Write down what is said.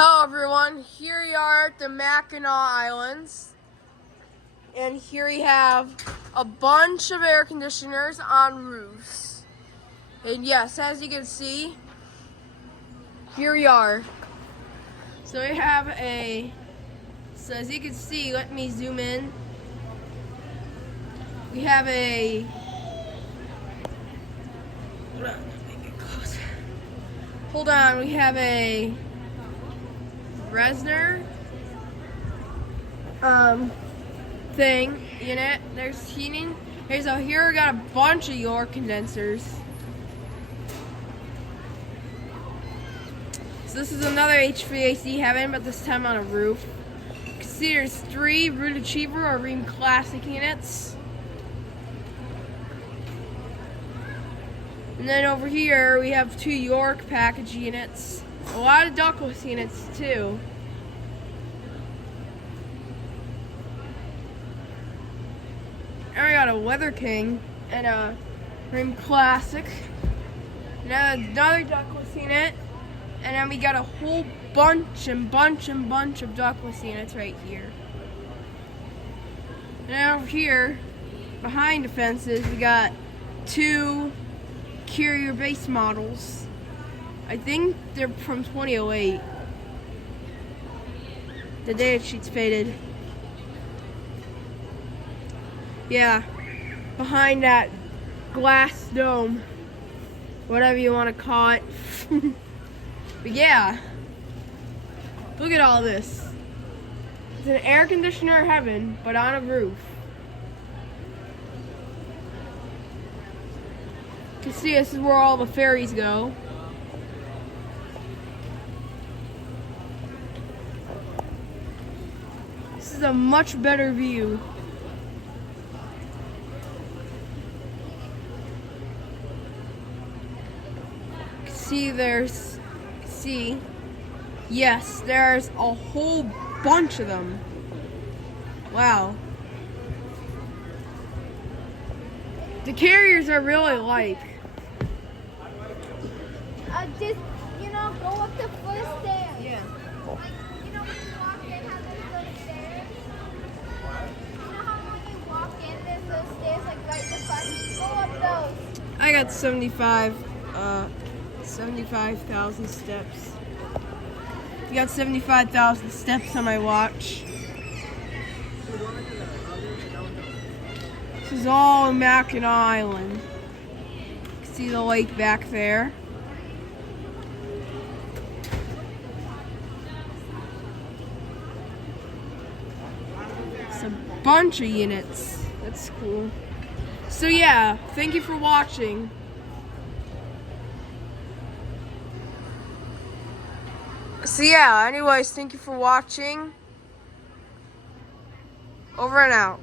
Hello everyone, here we are at the Mackinac Islands, and here we have a bunch of air conditioners on roofs. And yes, as you can see, here we are. So we have as you can see, let me zoom in. We have hold on, we have a Resner thing in it. There's heating. Here we got a bunch of York condensers. So this is another HVAC heaven, but this time on a roof. You can see there's 3 Root Achiever or Rheem Classic units. And then over here we have 2 York package units. A lot of ductless units too. And we got a Weather King and a Rheem Classic. Now another ductless unit. And then we got a whole bunch of ductless units right here. And over here, behind the fences, we got 2 Carrier base models. I think they're from 2008. The data sheet's faded. Yeah, behind that glass dome, whatever you want to call it. But yeah, look at all this. It's an air conditioner heaven, but on a roof. You can see this is where all the ferries go. This is a much better view. Yes, there's a whole bunch of them. Wow. The Carriers are really like. Just, go up the first stairs. Yeah. Like, when you walk in, how there's those stairs? You know how when you walk in, there's those stairs, like right in the front? Go up those. I got 75,000 steps. You got 75,000 steps on my watch. This is all Mackinac Island. You can see the lake back there. It's a bunch of units. That's cool. So yeah, thank you for watching. So yeah, anyways, thank you for watching. Over and out.